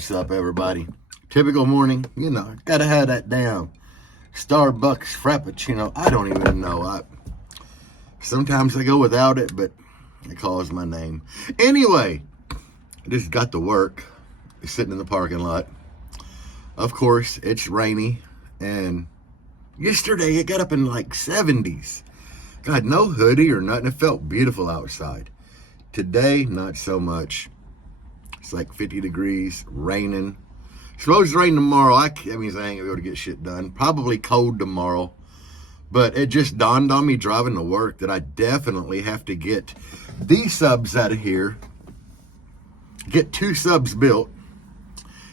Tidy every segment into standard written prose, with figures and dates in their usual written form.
What's up, everybody? Typical morning, gotta have that damn Starbucks Frappuccino. I don't even know. Sometimes I go without it, but it calls my name. Anyway, I just got to work, sitting in the parking lot. Of course, it's rainy, and yesterday it got up in like 70s. God, no hoodie or nothing. It felt beautiful outside. Today, not so much. It's like 50 degrees, raining. Supposed to rain tomorrow. That means I ain't gonna be able to get shit done. Probably cold tomorrow. But it just dawned on me driving to work that I definitely have to get these subs out of here, get 2 subs built,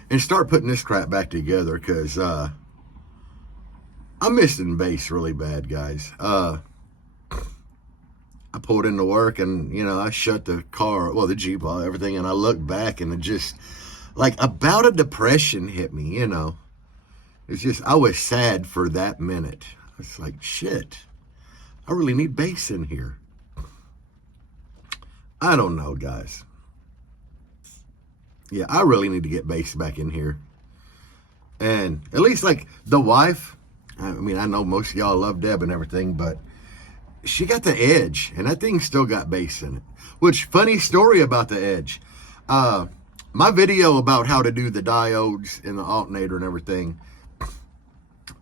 and start putting this crap back together, because I'm missing bass really bad, guys. I pulled into work and, I shut the car, the Jeep, everything, and I looked back and it just, like, about a depression hit me, It's just, I was sad for that minute. It's like, shit, I really need bass in here. I don't know, guys. Yeah, I really need to get bass back in here. And at least, like, the wife, I know most of y'all love Deb and everything, but she got the Edge, and that thing still got bass in it. Which, funny story about the Edge. My video about how to do the diodes in the alternator and everything,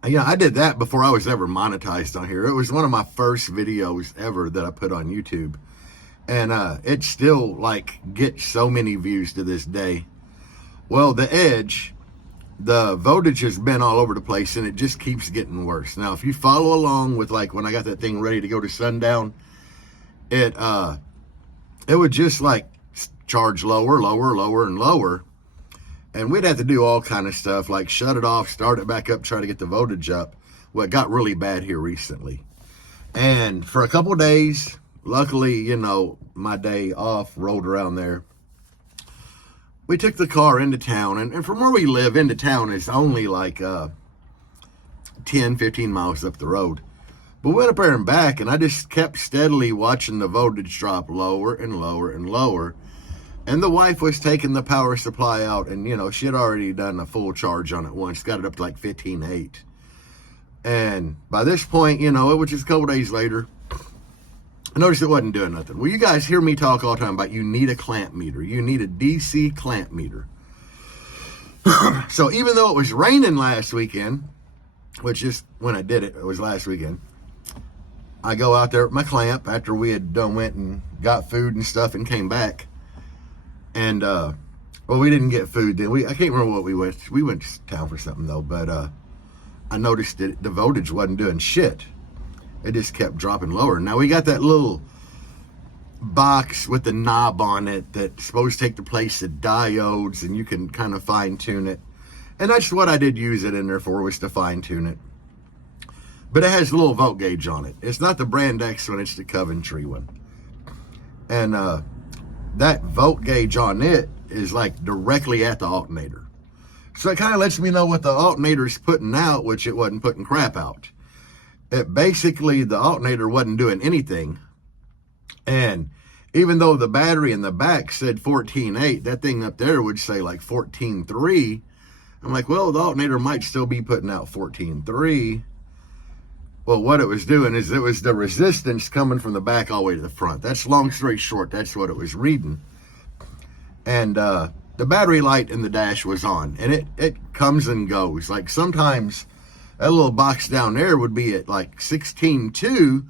I did that before I was ever monetized on here. It was one of my first videos ever that I put on YouTube. And it still, gets so many views to this day. Well, the Edge, the voltage has been all over the place, and it just keeps getting worse. Now, if you follow along with, when I got that thing ready to go to sundown, it would just, charge lower, and lower. And we'd have to do all kind of stuff, like shut it off, start it back up, try to get the voltage up. Well, it got really bad here recently. And for a couple of days, luckily, my day off rolled around there. We took the car into town, and from where we live into town is only 10, 15 miles up the road. But we went up there and back, and I just kept steadily watching the voltage drop lower and lower and lower. And the wife was taking the power supply out, and, she had already done a full charge on it once, got it up to 15.8. And by this point, it was just a couple days later, I noticed it wasn't doing nothing. Well, you guys hear me talk all the time about you need a clamp meter. You need a DC clamp meter. So even though it was raining last weekend, which is when I did it, it was last weekend, I go out there with my clamp after we had went and got food and stuff and came back. And, we didn't get food then. I can't remember what we went. We went to town for something, though. But I noticed that the voltage wasn't doing shit. It just kept dropping lower. Now, we got that little box with the knob on it that's supposed to take the place of diodes, and you can kind of fine-tune it. And that's what I did use it in there for, was to fine-tune it. But it has a little volt gauge on it. It's not the Brand X one, it's the Coventry one. And that volt gauge on it is directly at the alternator. So it kind of lets me know what the alternator is putting out, which it wasn't putting crap out. Basically, the alternator wasn't doing anything. And even though the battery in the back said 14.8, that thing up there would say 14.3. I'm like, well, the alternator might still be putting out 14.3. Well, what it was doing is it was the resistance coming from the back all the way to the front. That's, long story short, that's what it was reading. And the battery light in the dash was on, and it comes and goes. Sometimes that little box down there would be at 16.2.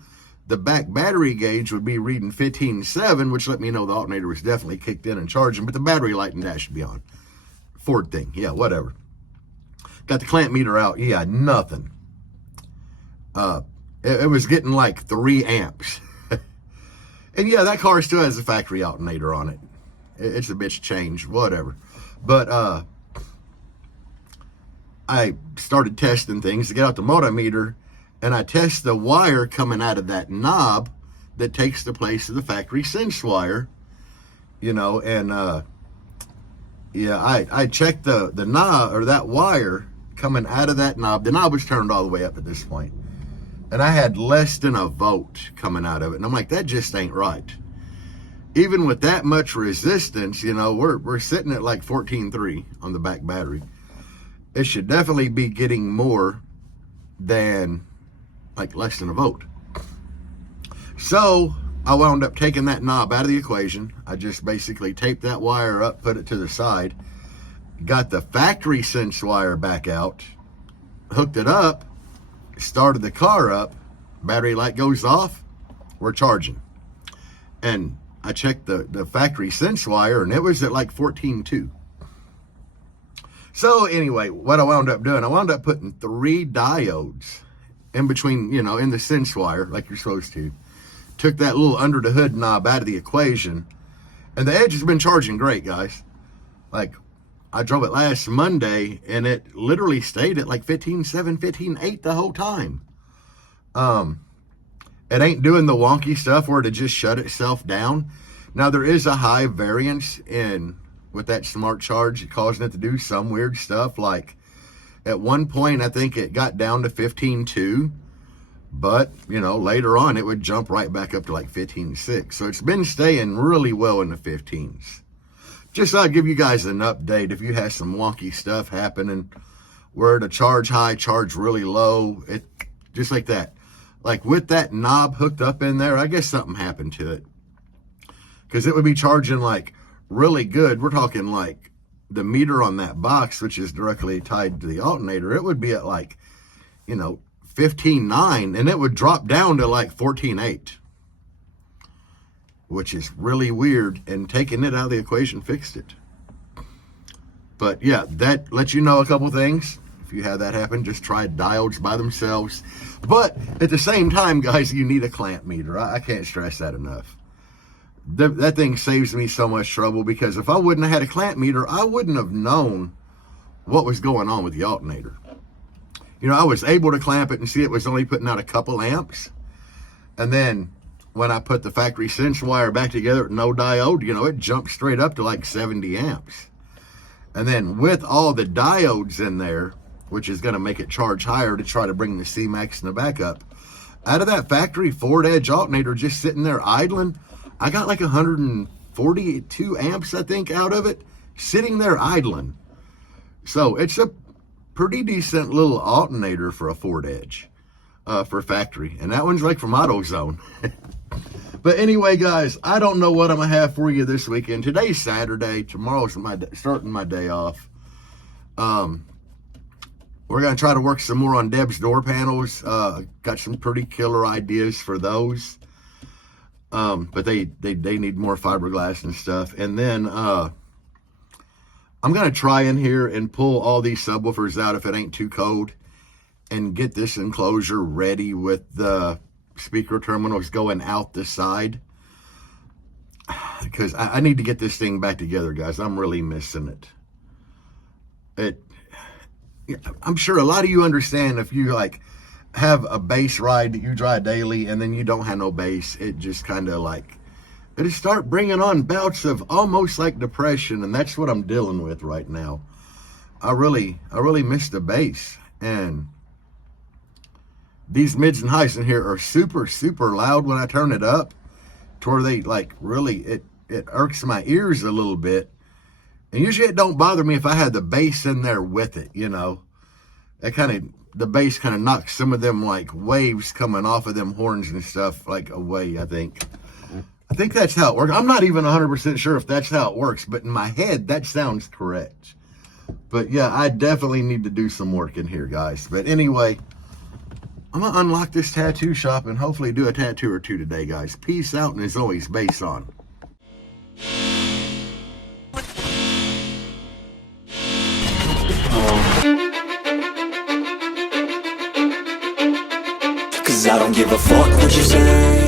The back battery gauge would be reading 15.7, which let me know the alternator was definitely kicked in and charging, but the battery light and dash should be on. Ford thing, yeah, whatever. Got the clamp meter out, yeah, nothing. It was getting 3 amps. And yeah, that car still has a factory alternator on it. It's a bitch change, whatever. But I started testing things to get out the multimeter, and I test the wire coming out of that knob that takes the place of the factory sense wire, and I checked the knob, or that wire coming out of that knob. The knob was turned all the way up at this point, and I had less than a volt coming out of it, and I'm like, that just ain't right. even with that much resistance, you know, we're sitting at like 14.3 on the back battery. It should definitely be getting more than like less than a volt. So I wound up taking that knob out of the equation. I just basically taped that wire up, put it to the side, got the factory sense wire back out, hooked it up, started the car up, battery light goes off, we're charging. And I checked the factory sense wire and it was at like 14.2. So anyway, what I wound up doing, I wound up putting 3 diodes in between, you know, in the sense wire like you're supposed to. Took that little under the hood knob out of the equation, and the Edge has been charging great, guys. Like, I drove it last Monday and it literally stayed at like 15.7, 15.8 the whole time. It ain't doing the wonky stuff where it just shut itself down. Now there is a high variance in with that smart charge causing it to do some weird stuff. Like at one point, I think it got down to 15.2. But, you know, later on, it would jump right back up to like 15.6. So it's been staying really well in the 15s. Just thought I'd give you guys an update if you have some wonky stuff happening where the charge high, charge really low. It just like that. Like with that knob hooked up in there, I guess something happened to it. Because it would be charging like really good. We're talking like the meter on that box, which is directly tied to the alternator, it would be at like, you know, 15.9, and it would drop down to like 14.8, which is really weird, and taking it out of the equation fixed it. But yeah, that lets you know a couple things. If you have that happen, just try diodes by themselves. But at the same time, guys, you need a clamp meter. I can't stress that enough. That thing saves me so much trouble, because if I wouldn't have had a clamp meter, I wouldn't have known what was going on with the alternator. You know, I was able to clamp it and see it was only putting out a couple amps. And then when I put the factory sense wire back together, no diode, you know, it jumped straight up to like 70 amps. And then with all the diodes in there, which is going to make it charge higher to try to bring the C-Max in the back up, out of that factory Ford Edge alternator just sitting there idling, I got like 142 amps, I think, out of it, sitting there idling. So it's a pretty decent little alternator for a Ford Edge, for factory. And that one's like from AutoZone. But anyway, guys, I don't know what I'm going to have for you this weekend. Today's Saturday. Tomorrow's starting my day off. We're going to try to work some more on Deb's door panels. Got some pretty killer ideas for those. But they need more fiberglass and stuff. And then I'm going to try in here and pull all these subwoofers out if it ain't too cold and get this enclosure ready with the speaker terminals going out the side. Because I need to get this thing back together, guys. I'm really missing it. I'm sure a lot of you understand if you like have a bass ride that you drive daily and then you don't have no bass, it just kind of like, it'll start bringing on bouts of almost like depression, and that's what I'm dealing with right now. I really miss the bass, and these mids and highs in here are super, super loud when I turn it up, to where they like really, it irks my ears a little bit. And usually it don't bother me if I had the bass in there with it, you know. The bass kind of knocks some of them like waves coming off of them horns and stuff like away, I think. I think that's how it works. I'm not even 100% sure if that's how it works, but in my head, that sounds correct. But yeah, I definitely need to do some work in here, guys. But anyway, I'm going to unlock this tattoo shop and hopefully do a tattoo or two today, guys. Peace out, and as always, bass on. Cause I don't give a fuck what you say.